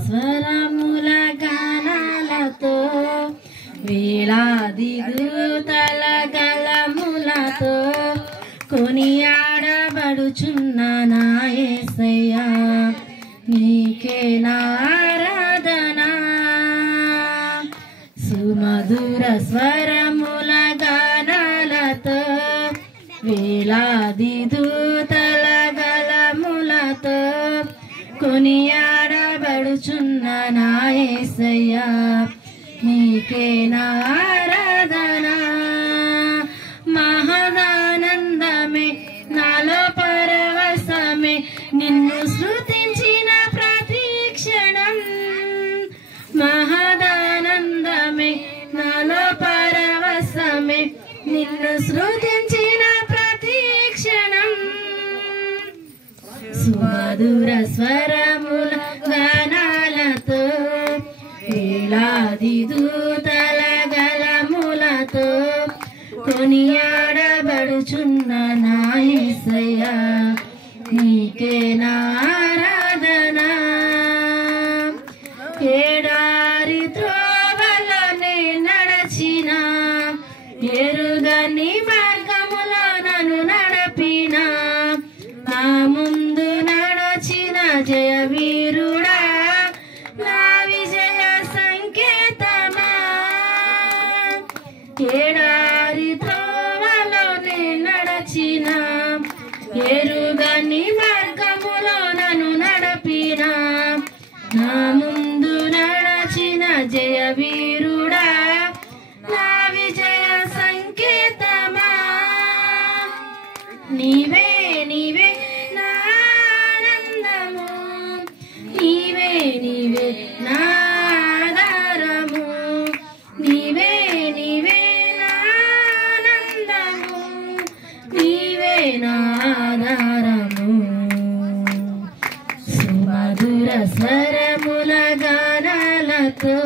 స్వరముల గానాలతో వేలాది దూతల గళములతో కొనియాడబడుచున్న నా యేసయ్యా నీకే నా ఆరాధన సుమధుర స్వరముల గానాలతో వేలాది దూతల గళములతో కొనియాడబడుచున్న నా యేసయ్యా నీకే నా ఆరాధన మహదానందమే నాలో పరవశమే నిన్ను స్తుతించిన ప్రతి క్షణం మహదానందమే నాలో పరవశమే నిన్ను స్తుతించిన ప్రతి క్షణం సుమధుర స్వరముల గానాలతో వేలాది దూతల గళములతో కొనియాడబడుచున్న నా యేసయ్యా నీకే నా ఆరాధన ఎడారి త్రోవలోనే నడచిన ఎరుగని మార్గములో నన్ను నడిపిన నా ముందు నడచిన జయ వీరుడా నా విజయ సంకేతమా ఎడారి త్రోవలోనే నడచిన ఎరుగని మార్గములో నన్ను నడిపిన నా ముందు నడచిన జయ వీరుడా నా విజయ సంకేతమా నీవే నీవే నా ఆనందము నీవే నీవే నా ఆధారము నీవే నీవే నా ఆనందము నీవే నా ఆధారము సుమధుర స్వరముల గానాలతో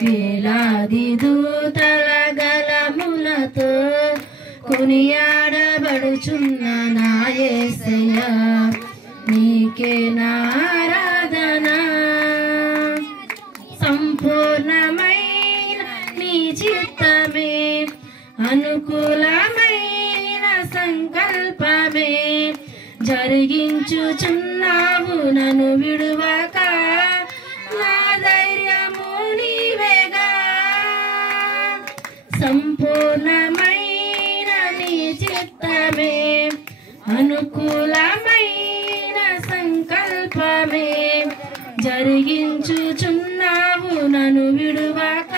వేలాది దూతల గళములతో కొనియాడబడుచున్న నా యేసయ్యా నీకే నా ఆరాధన సంపూర్ణమైన నీ చిత్తమే అనుకూలమైన సంకల్పమే జరిగించుచున్నావు నన్ను విడువక నా ధైర్యము నీవేగా సంపూర్ణమైన నీ చిత్తమే అనుకూలమైన సంకల్పమే జరిగించుచున్నావు నన్ను విడువక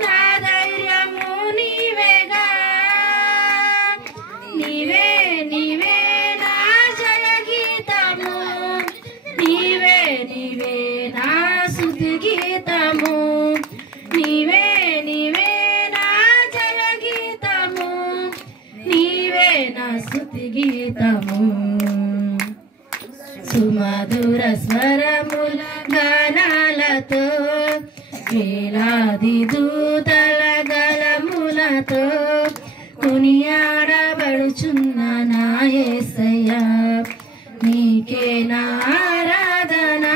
నా ధైర్యము నీవేగా నీవే నీవే నా జయ గీతము నీవే నీవే నా స్తుతి గీతము నీవే నీవే నా జయ గీతము నీవే నా స్తుతి గీతము సుమధుర స్వరముల గానాలతో వేలాది దూతల గళములతో కొనియాడబడుచున్న నా యేసయ్యా నీకే నా ఆరాధన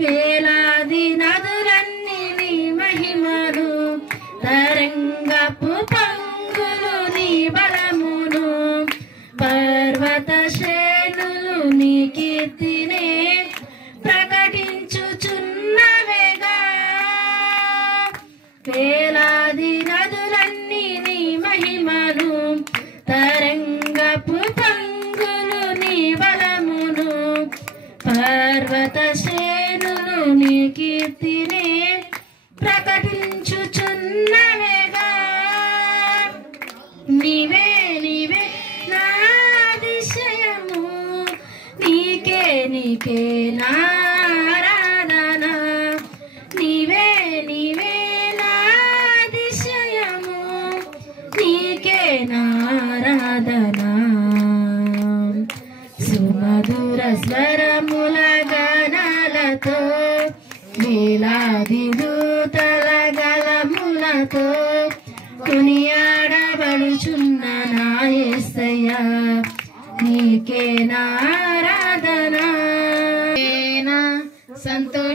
వేలాది నదులన్నీ నీ మహిమను తరంగపు పంగులు నీ బలమును పర్వత శ్రేణులు నీ కీర్తినే ప్రకటించుచున్నవేగా వేలాది నదులన్నీ నీ మహిమను తరంగపు పంగులు నీ బలమును పర్వత శ్రేణులు నీ కీర్తినే ప్రకటించుచున్నవేగా నీవే నీవే నా అతిశయము నీకే నీకే నా ఆరాధన నీవే నీవే నా అతిశయము నీకే నా ఆరాధన సుమధుర స్వరముల గానాలతో వేలాది దూతల గళములతో కొనియాడబడుచున్న నా యేసయ్యా నీకే నా ఆరాధన సంతోష